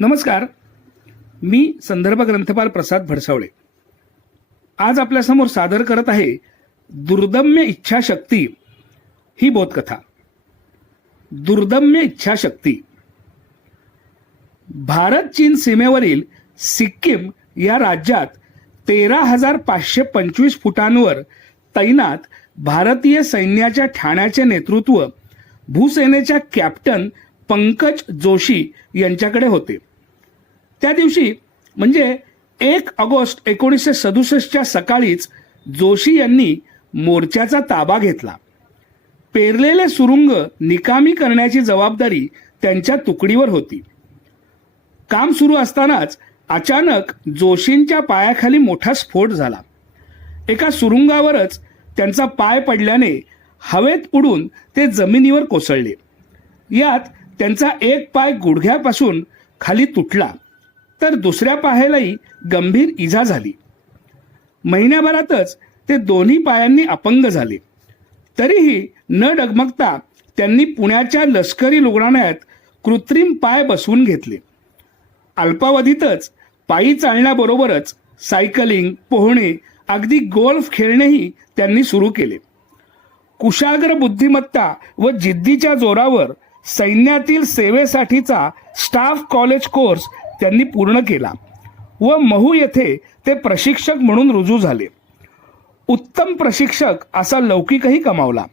नमस्कार. मी संदर्भ ग्रंथपाल प्रसाद भडसावळे. आज आपल्यासमोर सादर करत आहे दुर्दम्य इच्छाशक्ती ही बोधकथा. दुर्दम्य इच्छाशक्ती. भारत चीन सीमेवरील सिक्कीम या राज्यात तेरा हजार पाचशे पंचवीस फुटांवर तैनात भारतीय सैन्याच्या ठाण्याचे नेतृत्व भूसेनेच्या कॅप्टन पंकज जोशी यांच्याकडे होते. त्या दिवशी म्हणजे एक ऑगस्ट एकोणीसशे सदुसष्टच्या सकाळीच जोशी यांनी मोर्चाचा ताबा घेतला. पेरलेले सुरुंग निकामी करण्याची जबाबदारी त्यांच्या तुकडीवर होती. काम सुरू असतानाच अचानक जोशींच्या पायाखाली मोठा स्फोट झाला. एका सुरुंगावरच त्यांचा पाय पडल्याने हवेत उडून ते जमिनीवर कोसळले. यात त्यांचा एक पाय गुडघ्यापासून खाली तुटला. तर दुसऱ्या पायालाही गंभीर इजा झाली. महिन्याभरातच ते दोन्ही पायांनी अपंग झाले. तरीही न डगमगता त्यांनी पुण्याच्या लष्करी रुग्णालयात कृत्रिम पाय बसवून घेतले. अल्पावधीतच पायी चालण्याबरोबरच सायकलिंग पोहणे अगदी गोल्फ खेळणेही त्यांनी सुरू केले. कुशाग्र बुद्धिमत्ता व जिद्दीच्या जोरावर सैन्यातील सेवेसाठीचा स्टाफ कॉलेज कोर्स त्यांनी पूर्ण केला. व महू येथे ते प्रशिक्षक म्हणून रुजू झाले. उत्तम प्रशिक्षक असा लौकिकही कमावला.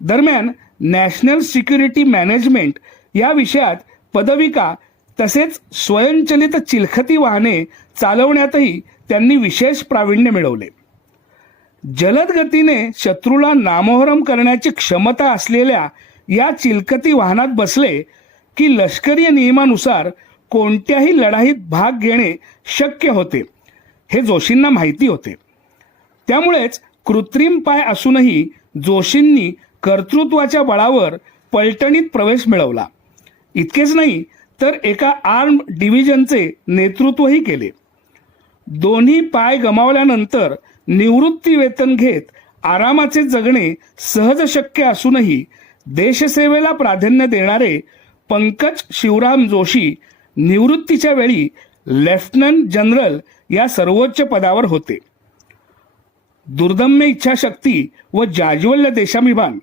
दरम्यान नॅशनल सिक्युरिटी मॅनेजमेंट या विषयात पदविका तसेच स्वयंचलित चिलखती वाहने चालवण्यातही त्यांनी विशेष प्रावीण्य मिळवले. जलद गतीने शत्रूला नामोहरम करण्याची क्षमता असलेल्या या चिलकती वाहनात बसले की लष्करी नियमानुसार कोणत्याही लढाईत भाग घेणे शक्य होते हे जोशींना माहिती होते. त्यामुळेच कृत्रिम पाय असूनही जोशींनी कर्तृत्वाच्या बळावर पलटणीत प्रवेश मिळवला. इतकेच नाही तर एका आर्म डिव्हिजनचे नेतृत्वही केले. दोन्ही पाय गमावल्यानंतर निवृत्ती वेतन घेत आरामाचे जगणे सहज शक्य असूनही देशसेवेला प्राधान्य देणारे पंकज शिवराम जोशी निवृत्तीच्या वेळी लेफ्टनंट जनरल या सर्वोच्च पदावर होते. दुर्दम्य इच्छाशक्ती व जाज्वल्य देशाभिमान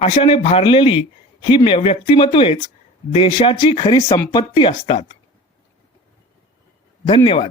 अशाने भारलेली ही व्यक्तिमत्वेच देशाची खरी संपत्ती असतात. धन्यवाद.